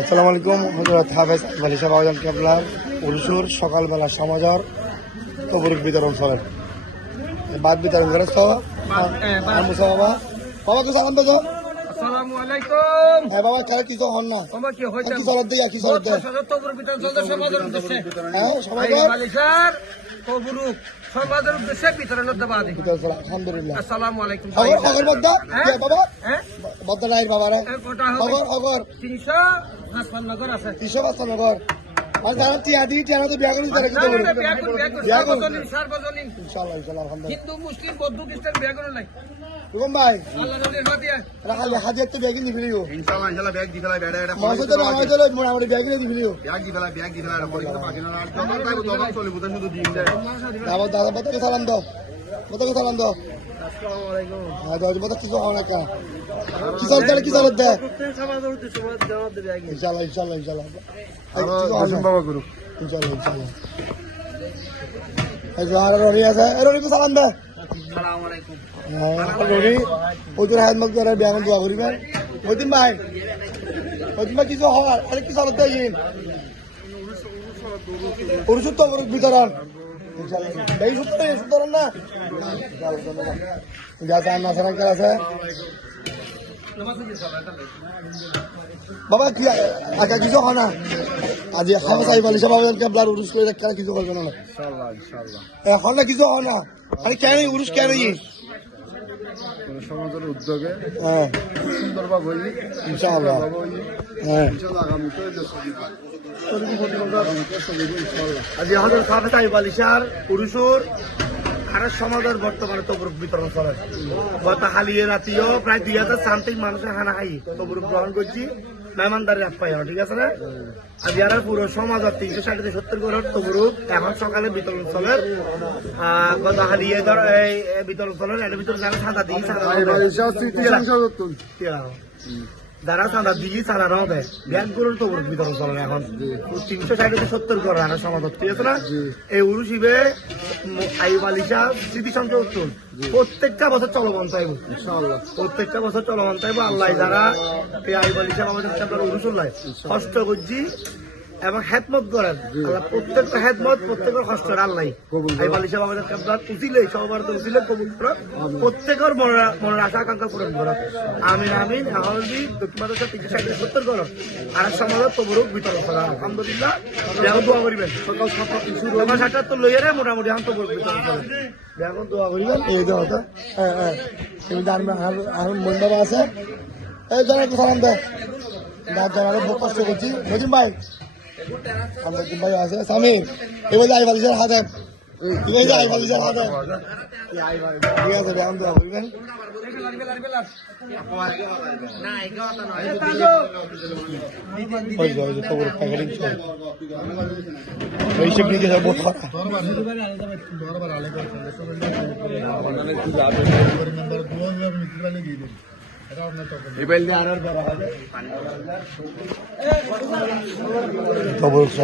আসসালামু আলাইকুম হযরত হাফেজ আলী সাহেব আওয়াজ কেবলার উরুসুর সকালবেলা সমাজর তবরুক বিতরণ চলেন বাদ বিতরণ করে তো বাবা বাবা তো সালাম দাও। আসসালামু আলাইকুম। হ্যাঁ বাবা তারা কিছু হন না তোমার কি হইছে? কি চলত দেয় কি চলত দেয় তবরুক বিতরণ চলতে সমাজের উদ্দেশ্যে। হ্যাঁ সবাই মালিকার তবরুক সমাজের উদ্দেশ্যে বিতরণের দেওয়া দিই। আলহামদুলিল্লাহ। আসসালামু আলাইকুম। খবর বদ্দা কে বাবা হ্যাঁ বদ্দা নাই বাবা রে কটা হবে? খবর 355 নগর আছে। 355 নগর আর যারা টিয়া দি টিয়া তো বিয়া করে তারা কি করবে বিয়া করুন সার্বজনীন ইনশাআল্লাহ ইনশাআল্লাহ আলহামদুলিল্লাহ। হিন্দু মুসলিম বৌদ্ধ খ্রিস্টান বিয়া করুন নাই রুকম ভাই আল্লাহ নবীর হাদিয়া রাখালে হাজির তো ব্যাগ নি ফিরিও ইনশাআল্লাহ ইনশাআল্লাহ ব্যাগ দি ফেলাই বেড়া এটা মাসে তো আমার চলে মোটামুটি ব্যাগ নি ফিরিও ব্যাগ দি ফেলাই পরে কিন্তু বাকি না আর যখন তাইবো তখন চলে বুঝা শুধু দিন দেয় দাদা দাদা বতকে সালাম দাও বতকে সালাম দাও। আসসালামু আলাইকুম। হ্যাঁ দাও বতক কিছু হওয়া না কি চল দে সমাজের উদ্দেশ্যে জবাব দেবে আগে। ইনশাআল্লাহ ইনশাআল্লাহ ইনশাআল্লাহ বাবা গুরু ইনশাআল্লাহ ইনশাআল্লাহ এই যে আর রনি আছে রনি তো সালাম দে। আসসালামু আলাইকুম। হ্যাঁ রনি ওদের হাত মত করে বিয়ান দোয়া করিবেন মতিন ভাই কিছু হওয়ার আরে কি চল দে ইন পুরুষত্ব তবরুক বিতরণ ইনশাআল্লাহ এই সুতরাং না যা চান না সারা আছে বাবা কি আকা কিছু হয় না আজ হাফেজ আলী সাহেব আওয়াজ কেবলার উরুস করে রাখা কিছু করবে না ইনশাআল্লাহ ইনশাআল্লাহ এখন না কিছু হয় না আরে কেন উরুস কেন সমাজের উদ্যোগে হ্যাঁ সুন্দরভাবে হই ইনশাআল্লাহ হ্যাঁ ইনশাআল্লাহ আগামীতে আজ হযরত হাফেজ আলী সাহেব উরুসুর আর সমাজের বর্তমানে তবরুক বিতরণ চলে গত হালিয়ে রাতিও প্রায় 2000 সামথিং মানুষের হানা খাই তবরুক গ্রহণ করছি মেহমানদারি আপ্যায়ন ঠিক আছে না আজ আর পুরো সমাজ 360-70 করোড় তবরুক এখন সকালে বিতরণ চলে গত হালিয়ে ধর এই বিতরণ চলে এর ভিতরে যারা সাদা দিই যারা চাঁদা দিয়ে চাঁদা নাও দেয় ব্যাংকগুলোর তো বিতরণ চলে না এখন 360-70 করে আর সমাজ ঠিক আছে না এই উরুশিবে আইব আলী সাহ স্মৃতি সঞ্চয় উত্তর প্রত্যেকটা বছর চলমান চাইব প্রত্যেকটা বছর চলমান চাইব আল্লাহ যারা এই আইব আলী সাহ আমাদের আপনার উরুসুল্লাহ কষ্ট করছি এবং হেদমত করেন আল্লাহ প্রত্যেকটা হেদমত প্রত্যেকের কষ্ট আল্লাহ আইব আলী সাহেব আমাদের আপনার উচিলে সবার তো উচিলে কবুল করা প্রত্যেকের মনের আশা আকাঙ্ক্ষা পূরণ করা আমিন আমিন এখন দক্ষিণ 360-70 করো আর সমাজের তবরুক বিতরণ করা আলহামদুলিল্লাহ এখন দোয়া করিবেন সকাল 7টা তো লইয়ে রে মোটামুটি এখন তবরুক বিতরণ করেন এখন দোয়া করিবেন এই দেওয়া তো হ্যাঁ হ্যাঁ তুমি জানবে আর মন বাবা আছে এই জানা তো সালাম দে জানালে বহু কষ্ট করছি মজিম ভাই মজিম ভাই আছে স্বামী এবার আইব আলী সাহেব হাতে আইব আলী সাহেব হাতে ঠিক আছে এখন দোয়া করিবেন খবর প্যাকেটিং চল এইসব নিয়ে যাবো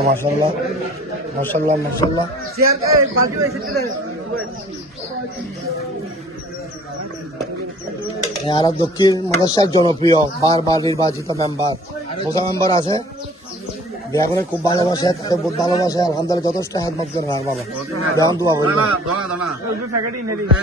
মাসাল্লাহ মাসাল্লাহ মাসাল্লাহ আর দক্ষিণ মাদ্রাসার জনপ্রিয় বারবার নির্বাচিত মেম্বার মোসা মেম্বার আছে বেগুনে খুব ভালোবাসে তাকে বহুত ভালোবাসে আলহামদুলিল্লাহ যথেষ্ট হেদমত করে বাবা বেগুন দোয়া করি